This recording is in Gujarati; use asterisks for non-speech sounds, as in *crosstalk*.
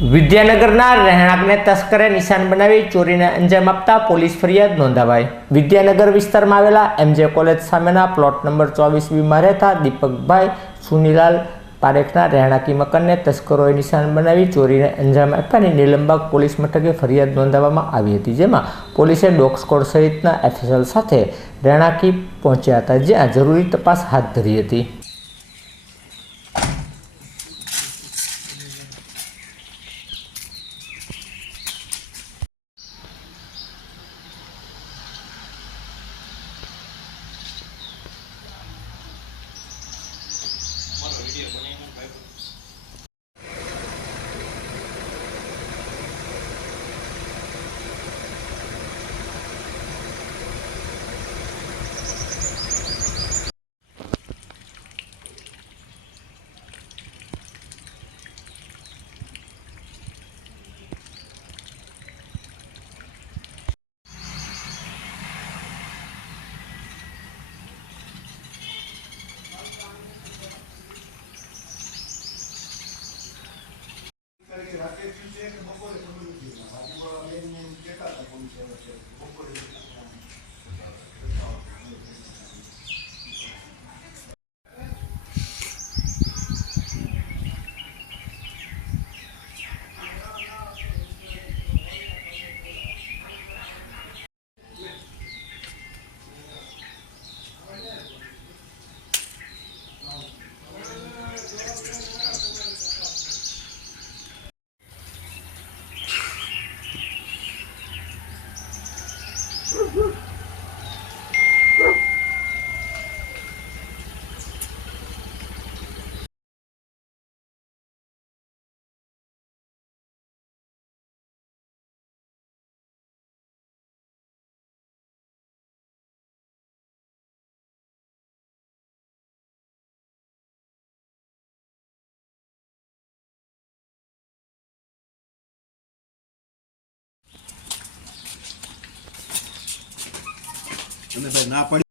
વિદ્યાનગરના રહેણાંકને તસ્કરે નિશાન બનાવી ચોરીને અંજામ આપતા પોલીસ ફરિયાદ નોંધાવાઈ. વિદ્યાનગર વિસ્તારમાં આવેલા એમજે કોલેજ સામેના પ્લોટ નંબર ચોવીસ બીમાં રહેતા દીપકભાઈ સુનીલાલ પારેખના રહેણાંકી મકાનને તસ્કરોએ નિશાન બનાવી ચોરીને અંજામ આપવાની નીલમબાગ પોલીસ મથકે ફરિયાદ નોંધાવવામાં આવી હતી, જેમાં પોલીસે ડોગ સ્કોડ સહિતના એફએસએલ સાથે રહેણાંકી પહોંચ્યા હતા, જ્યાં જરૂરી તપાસ હાથ ધરી હતી. Woohoo! *laughs* અને ભાઈ ના પડી